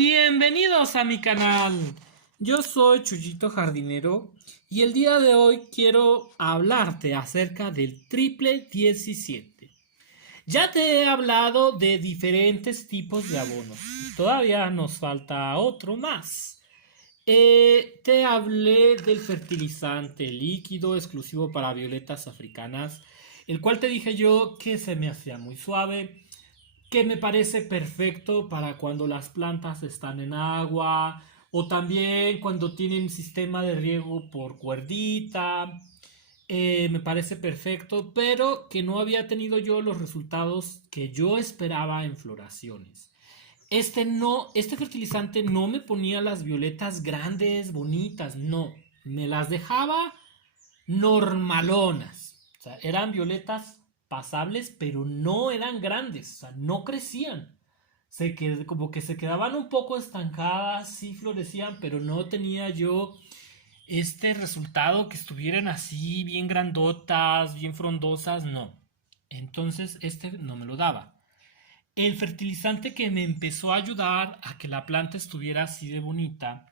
Bienvenidos a mi canal. Yo soy Chuyito Jardinero y el día de hoy quiero hablarte acerca del triple 17. Ya te he hablado de diferentes tipos de abonos. Todavía nos falta otro más. Te hablé del fertilizante líquido exclusivo para violetas africanas, el cual te dije yo que se me hacía muy suave, que me parece perfecto para cuando las plantas están en agua o también cuando tienen sistema de riego por cuerdita. Me parece perfecto, pero que no había tenido yo los resultados que yo esperaba en floraciones. Este fertilizante no me ponía las violetas grandes, bonitas, no, me las dejaba normalonas. O sea, eran violetas pasables, pero no eran grandes, o sea, no crecían. Como que se quedaban un poco estancadas, sí florecían, pero no tenía yo este resultado que estuvieran así, bien grandotas, bien frondosas, no. Entonces, este no me lo daba. El fertilizante que me empezó a ayudar a que la planta estuviera así de bonita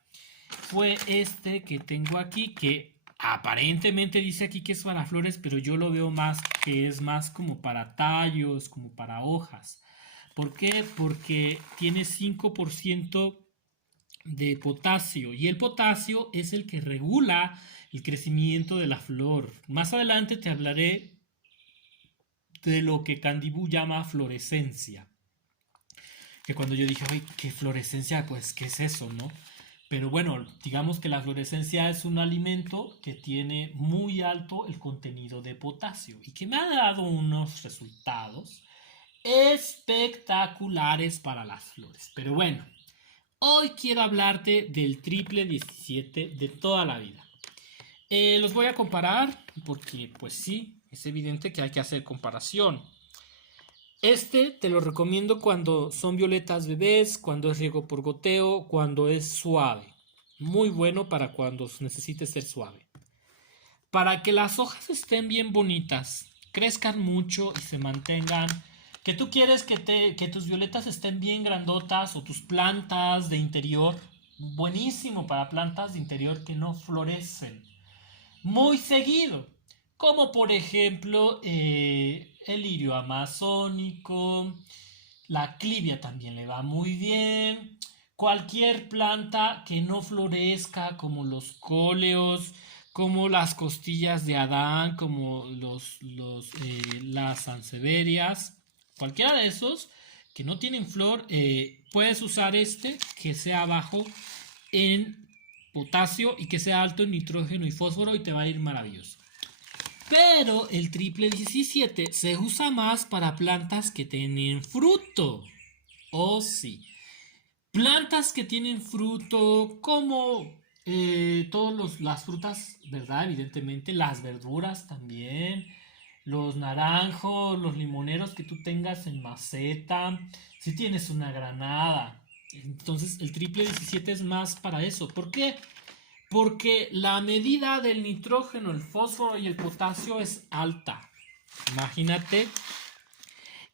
fue este que tengo aquí, que aparentemente dice aquí que es para flores, pero yo lo veo más que es más como para tallos, como para hojas. ¿Por qué? Porque tiene 5% de potasio y el potasio es el que regula el crecimiento de la flor. Más adelante te hablaré de lo que Candibú llama florescencia. Que cuando yo dije, ay, ¿qué florescencia? Pues, ¿qué es eso, no? Pero bueno, digamos que la florescencia es un alimento que tiene muy alto el contenido de potasio y que me ha dado unos resultados espectaculares para las flores. Pero bueno, hoy quiero hablarte del triple 17 de toda la vida. Los voy a comparar porque pues sí, es evidente que hay que hacer comparación. Este te lo recomiendo cuando son violetas bebés, cuando es riego por goteo, cuando es suave. Muy bueno para cuando necesite ser suave. Para que las hojas estén bien bonitas, crezcan mucho y se mantengan. Que tú quieres que tus violetas estén bien grandotas o tus plantas de interior. Buenísimo para plantas de interior que no florecen muy seguido, como por ejemplo el lirio amazónico, la clivia también le va muy bien, cualquier planta que no florezca como los cóleos, como las costillas de Adán, como las sanseverias, cualquiera de esos que no tienen flor, puedes usar este que sea bajo en potasio y que sea alto en nitrógeno y fósforo y te va a ir maravilloso. Pero el triple 17 se usa más para plantas que tienen fruto. Oh, sí. Plantas que tienen fruto como todas las frutas, ¿verdad? Evidentemente, las verduras también, los naranjos, los limoneros que tú tengas en maceta, si tienes una granada. Entonces el triple 17 es más para eso. ¿Por qué? Porque la medida del nitrógeno, el fósforo y el potasio es alta. Imagínate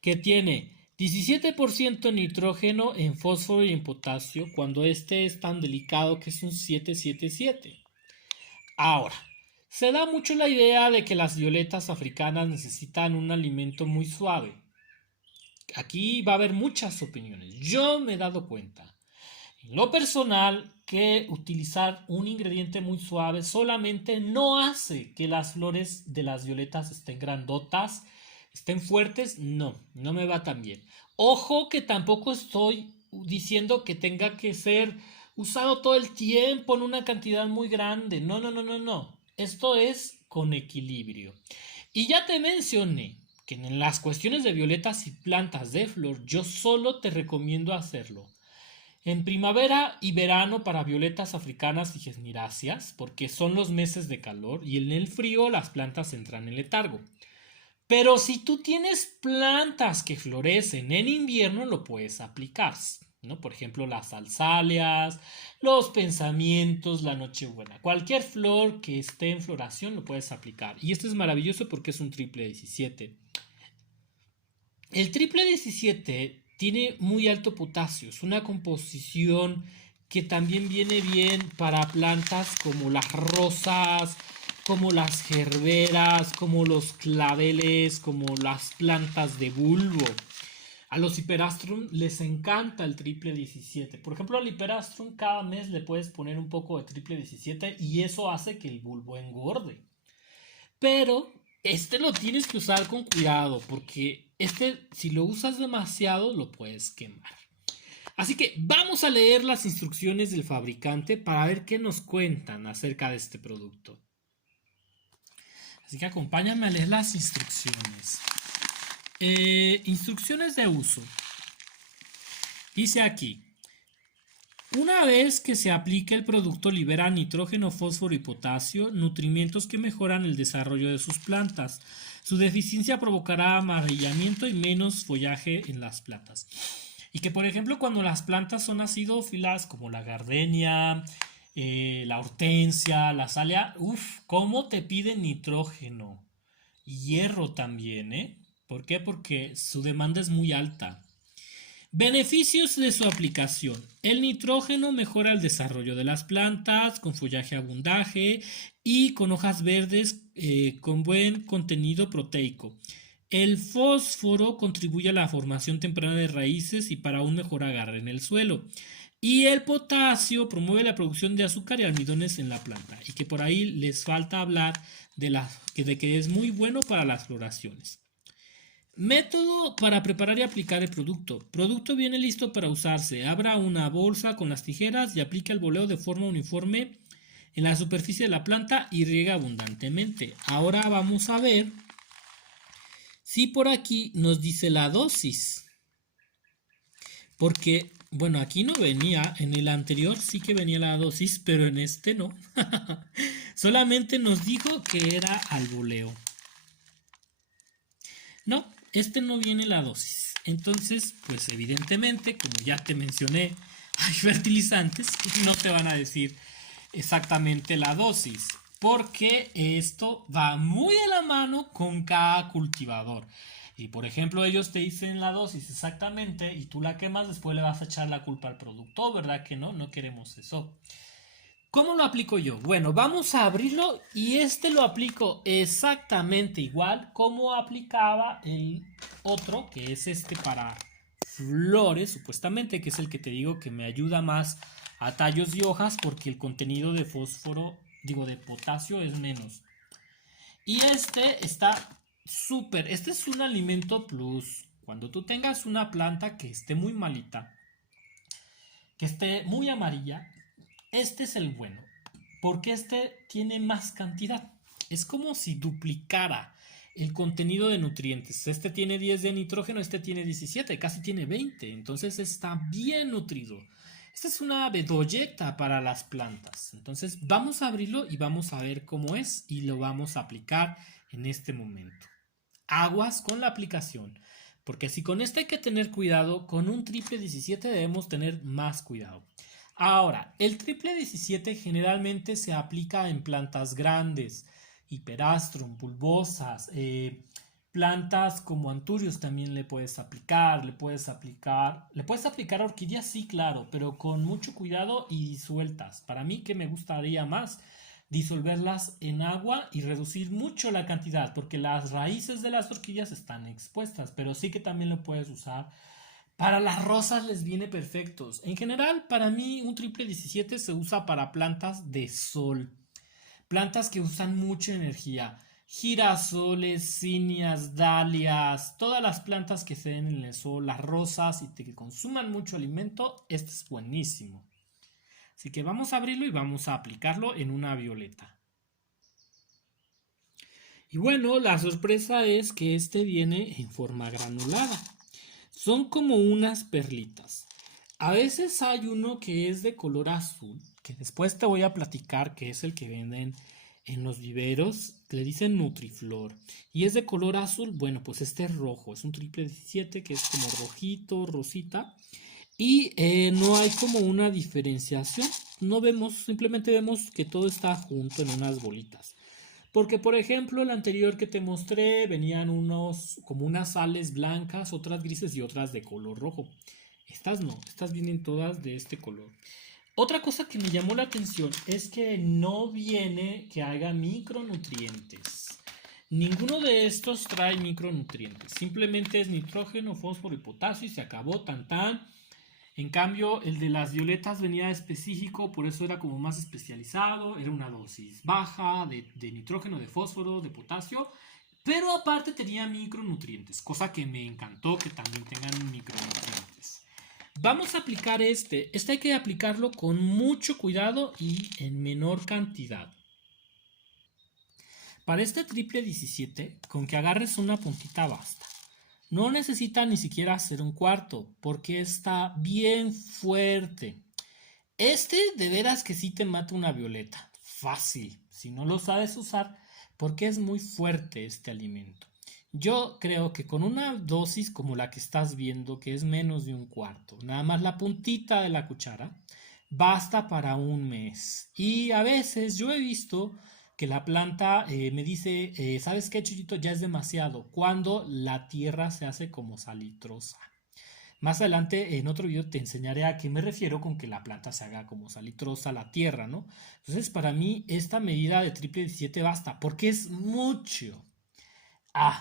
que tiene 17% en nitrógeno, en fósforo y en potasio, cuando este es tan delicado que es un 777. Ahora, se da mucho la idea de que las violetas africanas necesitan un alimento muy suave. Aquí va a haber muchas opiniones. Yo me he dado cuenta, en lo personal, que utilizar un ingrediente muy suave solamente no hace que las flores de las violetas estén grandotas, estén fuertes. No, no me va tan bien. Ojo que tampoco estoy diciendo que tenga que ser usado todo el tiempo en una cantidad muy grande. No, no, no, no, no. Esto es con equilibrio. Y ya te mencioné que en las cuestiones de violetas y plantas de flor yo solo te recomiendo hacerlo en primavera y verano para violetas africanas y gesmiráceas, porque son los meses de calor y en el frío las plantas entran en letargo. Pero si tú tienes plantas que florecen en invierno, lo puedes aplicar, ¿no? Por ejemplo, las alzáleas, los pensamientos, la nochebuena. Cualquier flor que esté en floración lo puedes aplicar. Y esto es maravilloso porque es un triple 17. El triple 17 tiene muy alto potasio. Es una composición que también viene bien para plantas como las rosas, como las gerberas, como los claveles, como las plantas de bulbo. A los hiperastrum les encanta el triple 17. Por ejemplo, al hiperastrum cada mes le puedes poner un poco de triple 17 y eso hace que el bulbo engorde. Pero este lo tienes que usar con cuidado porque este si lo usas demasiado lo puedes quemar. Así que vamos a leer las instrucciones del fabricante para ver qué nos cuentan acerca de este producto. Así que acompáñame a leer las instrucciones. Instrucciones de uso. Dice aquí: una vez que se aplique el producto libera nitrógeno, fósforo y potasio, nutrimentos que mejoran el desarrollo de sus plantas. Su deficiencia provocará amarillamiento y menos follaje en las plantas. Y que por ejemplo cuando las plantas son acidófilas como la gardenia, la hortensia, la salvia, cómo te piden nitrógeno. Hierro también, ¿eh? ¿Por qué? Porque su demanda es muy alta. Beneficios de su aplicación. El nitrógeno mejora el desarrollo de las plantas con follaje abundante y con hojas verdes con buen contenido proteico. El fósforo contribuye a la formación temprana de raíces y para un mejor agarre en el suelo. Y el potasio promueve la producción de azúcar y almidones en la planta. Y que por ahí les falta hablar de que es muy bueno para las floraciones. Método para preparar y aplicar el producto. Producto viene listo para usarse. Abra una bolsa con las tijeras y aplique el boleo de forma uniforme en la superficie de la planta y riega abundantemente. Ahora vamos a ver si por aquí nos dice la dosis. Porque, bueno, aquí no venía, en el anterior sí que venía la dosis, pero en este no. Solamente nos dijo que era al boleo. No, este no viene la dosis. Entonces, pues evidentemente, como ya te mencioné, hay fertilizantes que no te van a decir exactamente la dosis, porque esto va muy de la mano con cada cultivador. Y por ejemplo, ellos te dicen la dosis exactamente y tú la quemas, después le vas a echar la culpa al productor, ¿verdad que no? No queremos eso. ¿Cómo lo aplico yo? Bueno, vamos a abrirlo y este lo aplico exactamente igual como aplicaba el otro, que es este para flores, supuestamente, que es el que te digo que me ayuda más a tallos y hojas porque el contenido de fósforo, de potasio es menos. Y este está súper, este es un alimento plus. Cuando tú tengas una planta que esté muy malita, que esté muy amarilla, este es el bueno, porque este tiene más cantidad. Es como si duplicara el contenido de nutrientes. Este tiene 10 de nitrógeno, este tiene 17, casi tiene 20. Entonces está bien nutrido. Esta es una bedoyeta para las plantas. Entonces vamos a abrirlo y vamos a ver cómo es y lo vamos a aplicar en este momento. Aguas con la aplicación. Porque si con este hay que tener cuidado, con un triple 17 debemos tener más cuidado. Ahora, el triple 17 generalmente se aplica en plantas grandes, hiperastrum, bulbosas, plantas como anturios también le puedes aplicar, le puedes aplicar orquídeas, sí, claro, pero con mucho cuidado y sueltas. Para mí que me gustaría más disolverlas en agua y reducir mucho la cantidad, porque las raíces de las orquídeas están expuestas, pero sí que también lo puedes usar. Para las rosas les viene perfectos. En general, para mí un triple 17 se usa para plantas de sol. Plantas que usan mucha energía. Girasoles, cinias, dalias, todas las plantas que se den en el sol, las rosas y que consuman mucho alimento, este es buenísimo. Así que vamos a abrirlo y vamos a aplicarlo en una violeta. Y bueno, la sorpresa es que este viene en forma granulada. Son como unas perlitas. A veces hay uno que es de color azul, que después te voy a platicar que es el que venden en los viveros, le dicen Nutriflor. Y es de color azul, bueno, pues este es rojo, es un triple 17 que es como rojito, rosita. Y no hay como una diferenciación, no vemos, simplemente vemos que todo está junto en unas bolitas. Porque, por ejemplo, el anterior que te mostré venían unos como unas sales blancas, otras grises y otras de color rojo. Estas no, estas vienen todas de este color. Otra cosa que me llamó la atención es que no viene que haga micronutrientes. Ninguno de estos trae micronutrientes. Simplemente es nitrógeno, fósforo y potasio y se acabó tan tan. En cambio, el de las violetas venía específico, por eso era como más especializado. Era una dosis baja de nitrógeno, de fósforo, de potasio. Pero aparte tenía micronutrientes, cosa que me encantó que también tengan micronutrientes. Vamos a aplicar este. Este hay que aplicarlo con mucho cuidado y en menor cantidad. Para este triple 17, con que agarres una puntita basta. No necesita ni siquiera hacer un cuarto, porque está bien fuerte. Este de veras que sí te mata una violeta. Fácil, si no lo sabes usar, porque es muy fuerte este alimento. Yo creo que con una dosis como la que estás viendo, que es menos de un cuarto, nada más la puntita de la cuchara, basta para un mes. Y a veces yo he visto que la planta me dice, ¿sabes qué, Chuyito? Ya es demasiado. Cuando la tierra se hace como salitrosa. Más adelante en otro video te enseñaré a qué me refiero con que la planta se haga como salitrosa la tierra, ¿no? Entonces para mí esta medida de triple 17 basta porque es mucho.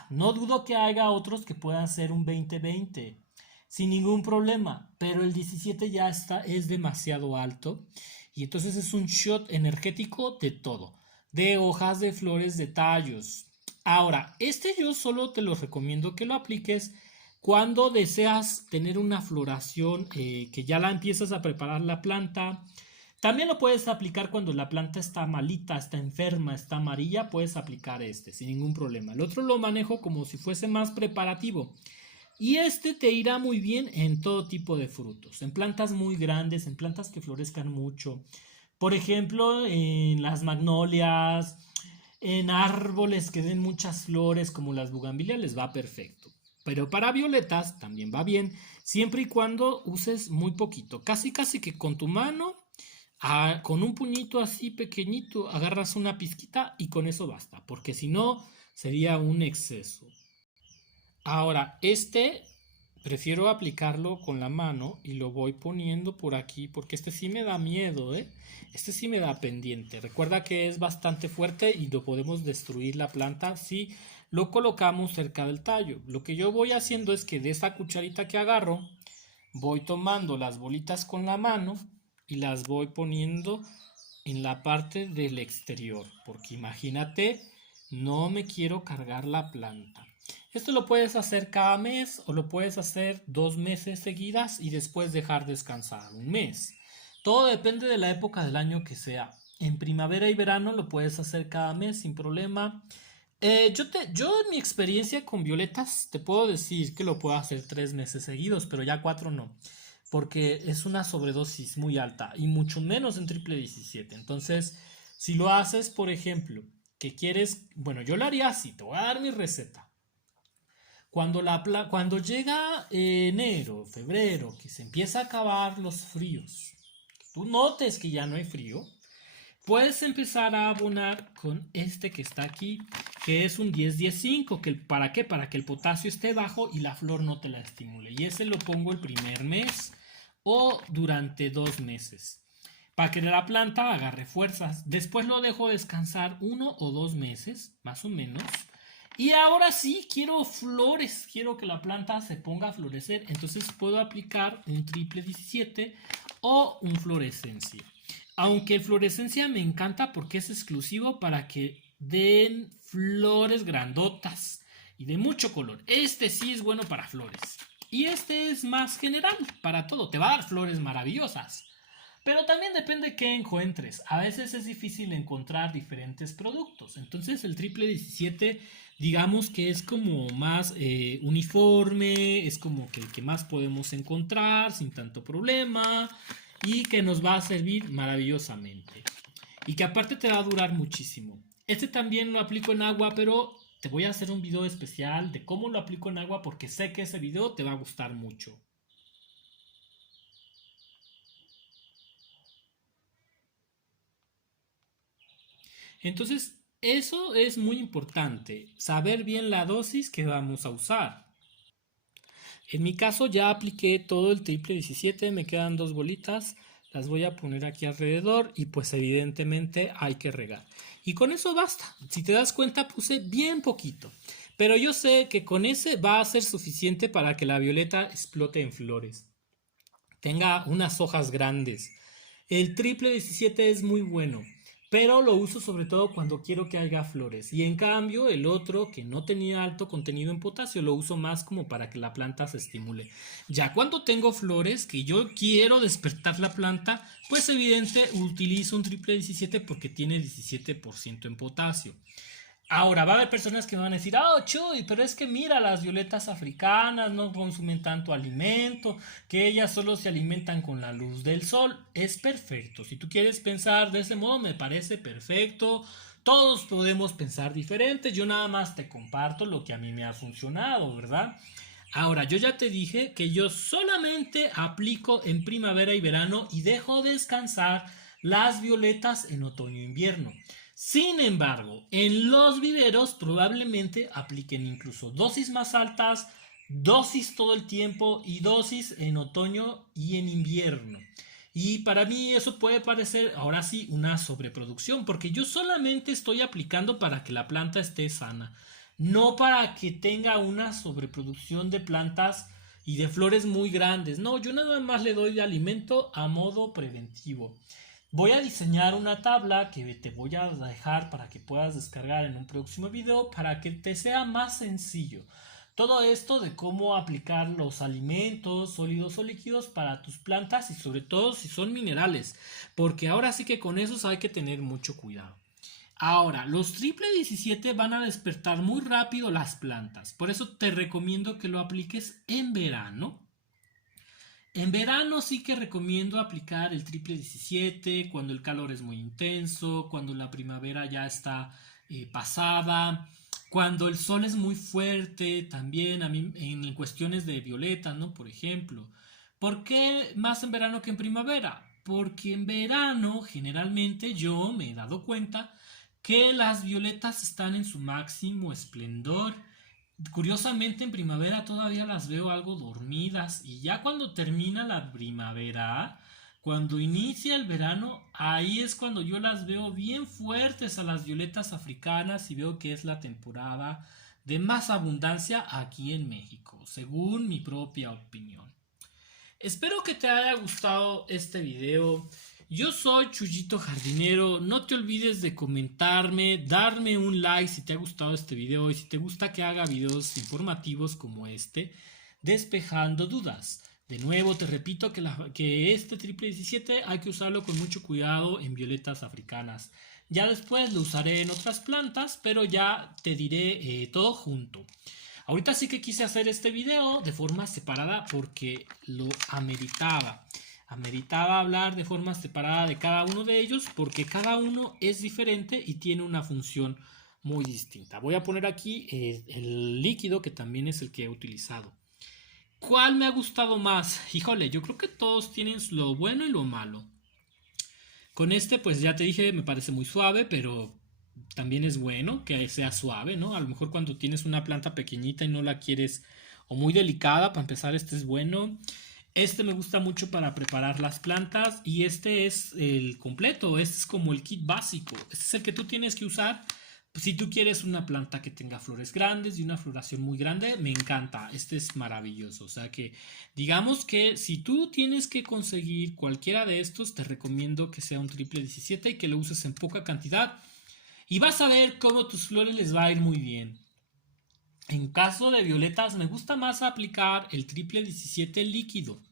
No dudo que haya otros que puedan ser un 20-20 sin ningún problema, pero el 17 ya está, es demasiado alto y entonces es un shot energético de todo, de hojas, de flores, de tallos. Ahora, este yo solo te lo recomiendo que lo apliques cuando deseas tener una floración que ya la empiezas a preparar la planta. También lo puedes aplicar cuando la planta está malita, está enferma, está amarilla, puedes aplicar este sin ningún problema. El otro lo manejo como si fuese más preparativo. Y este te irá muy bien en todo tipo de frutos, en plantas muy grandes, en plantas que florezcan mucho. Por ejemplo, en las magnolias, en árboles que den muchas flores como las bugambilias les va perfecto. Pero para violetas también va bien, siempre y cuando uses muy poquito. Casi casi que con tu mano, con un puñito así pequeñito, agarras una pizquita y con eso basta, porque si no sería un exceso. Ahora, este prefiero aplicarlo con la mano y lo voy poniendo por aquí porque este sí me da miedo, ¿eh? Este sí me da pendiente. Recuerda que es bastante fuerte y lo podemos destruir la planta si lo colocamos cerca del tallo. Lo que yo voy haciendo es que de esta cucharita que agarro, voy tomando las bolitas con la mano y las voy poniendo en la parte del exterior, porque imagínate, no me quiero cargar la planta. Esto lo puedes hacer cada mes o lo puedes hacer 2 meses seguidas y después dejar descansar un mes. Todo depende de la época del año que sea. En primavera y verano lo puedes hacer cada mes sin problema. Yo en mi experiencia con violetas te puedo decir que lo puedo hacer 3 meses seguidos, pero ya 4 no, porque es una sobredosis muy alta y mucho menos en triple 17. Entonces, si lo haces, por ejemplo, que quieres, bueno, yo lo haría así, te voy a dar mi receta. Cuando llega enero, febrero, que se empieza a acabar los fríos, que tú notes que ya no hay frío, puedes empezar a abonar con este que está aquí, que es un 10-10-5. ¿Para qué? Para que el potasio esté bajo y la flor no te la estimule. Y ese lo pongo el primer mes o durante 2 meses. Para que la planta agarre fuerzas. Después lo dejo descansar 1 o 2 meses, más o menos. Y ahora sí, quiero flores, quiero que la planta se ponga a florecer. Entonces puedo aplicar un triple 17 o un fluorescencia. Aunque el fluorescencia me encanta porque es exclusivo para que den flores grandotas y de mucho color. Este sí es bueno para flores. Y este es más general para todo. Te va a dar flores maravillosas. Pero también depende qué encuentres. A veces es difícil encontrar diferentes productos. Entonces el triple 17 digamos que es como más uniforme, es como que el que más podemos encontrar sin tanto problema y que nos va a servir maravillosamente. Y que aparte te va a durar muchísimo. Este también lo aplico en agua, pero te voy a hacer un video especial de cómo lo aplico en agua porque sé que ese video te va a gustar mucho. Entonces, Eso es muy importante, saber bien la dosis que vamos a usar. En mi caso ya apliqué todo el triple 17, me quedan dos bolitas, las voy a poner aquí alrededor y pues evidentemente hay que regar. Y con eso basta, si te das cuenta puse bien poquito, pero yo sé que con ese va a ser suficiente para que la violeta explote en flores, tenga unas hojas grandes. El triple 17 es muy bueno, pero lo uso sobre todo cuando quiero que haya flores. Y en cambio, el otro, que no tenía alto contenido en potasio, lo uso más como para que la planta se estimule. Ya cuando tengo flores, que yo quiero despertar la planta, pues evidente utilizo un triple 17 porque tiene 17% en potasio. Ahora, va a haber personas que me van a decir, Chuy, pero es que mira, las violetas africanas no consumen tanto alimento, que ellas solo se alimentan con la luz del sol. Es perfecto. Si tú quieres pensar de ese modo, me parece perfecto. Todos podemos pensar diferente. Yo nada más te comparto lo que a mí me ha funcionado, ¿verdad? Ahora, yo ya te dije que yo solamente aplico en primavera y verano y dejo descansar las violetas en otoño e invierno. Sin embargo, en los viveros probablemente apliquen incluso dosis más altas, dosis todo el tiempo y dosis en otoño y en invierno. Y para mí eso puede parecer ahora sí una sobreproducción, porque yo solamente estoy aplicando para que la planta esté sana, no para que tenga una sobreproducción de plantas y de flores muy grandes. No, yo nada más le doy alimento a modo preventivo. Voy a diseñar una tabla que te voy a dejar para que puedas descargar en un próximo video para que te sea más sencillo. Todo esto de cómo aplicar los alimentos sólidos o líquidos para tus plantas y sobre todo si son minerales, porque ahora sí que con esos hay que tener mucho cuidado. Ahora, los triple 17 van a despertar muy rápido las plantas, por eso te recomiendo que lo apliques en verano. En verano sí que recomiendo aplicar el triple 17 cuando el calor es muy intenso, cuando la primavera ya está pasada, cuando el sol es muy fuerte, también a mí en cuestiones de violeta, ¿no? Por ejemplo. ¿Por qué más en verano que en primavera? Porque en verano generalmente yo me he dado cuenta que las violetas están en su máximo esplendor. Curiosamente en primavera todavía las veo algo dormidas y ya cuando termina la primavera, cuando inicia el verano, ahí es cuando yo las veo bien fuertes a las violetas africanas y veo que es la temporada de más abundancia aquí en México, según mi propia opinión. Espero que te haya gustado este video. Yo soy Chuyito Jardinero. No te olvides de comentarme, darme un like si te ha gustado este video y si te gusta que haga videos informativos como este, despejando dudas. De nuevo te repito que este triple 17 hay que usarlo con mucho cuidado en violetas africanas. Ya después lo usaré en otras plantas, pero ya te diré todo junto. Ahorita sí que quise hacer este video de forma separada porque lo ameritaba. Ameritaba hablar de forma separada de cada uno de ellos porque cada uno es diferente y tiene una función muy distinta. Voy a poner aquí el líquido que también es el que he utilizado. ¿Cuál me ha gustado más? Híjole, yo creo que todos tienen lo bueno y lo malo. Con este pues ya te dije, me parece muy suave, pero también es bueno que sea suave, ¿no? A lo mejor cuando tienes una planta pequeñita y no la quieres o muy delicada, para empezar este es bueno. Este me gusta mucho para preparar las plantas y este es el completo, este es como el kit básico. Este es el que tú tienes que usar si tú quieres una planta que tenga flores grandes y una floración muy grande. Me encanta, este es maravilloso. O sea que digamos que si tú tienes que conseguir cualquiera de estos, te recomiendo que sea un triple 17 y que lo uses en poca cantidad. Y vas a ver cómo tus flores les va a ir muy bien. En caso de violetas me gusta más aplicar el triple 17 líquido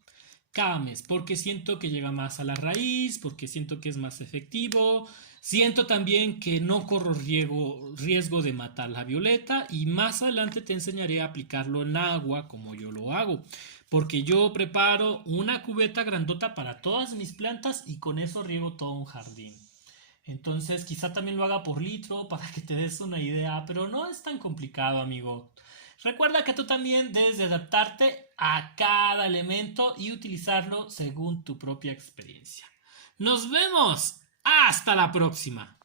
cada mes porque siento que llega más a la raíz, porque siento que es más efectivo, siento también que no corro riesgo de matar la violeta y más adelante te enseñaré a aplicarlo en agua como yo lo hago, porque yo preparo una cubeta grandota para todas mis plantas y con eso riego todo un jardín. Entonces quizá también lo haga por litro para que te des una idea, pero no es tan complicado, amigo. Recuerda que tú también debes de adaptarte a cada elemento y utilizarlo según tu propia experiencia. Nos vemos. Hasta la próxima.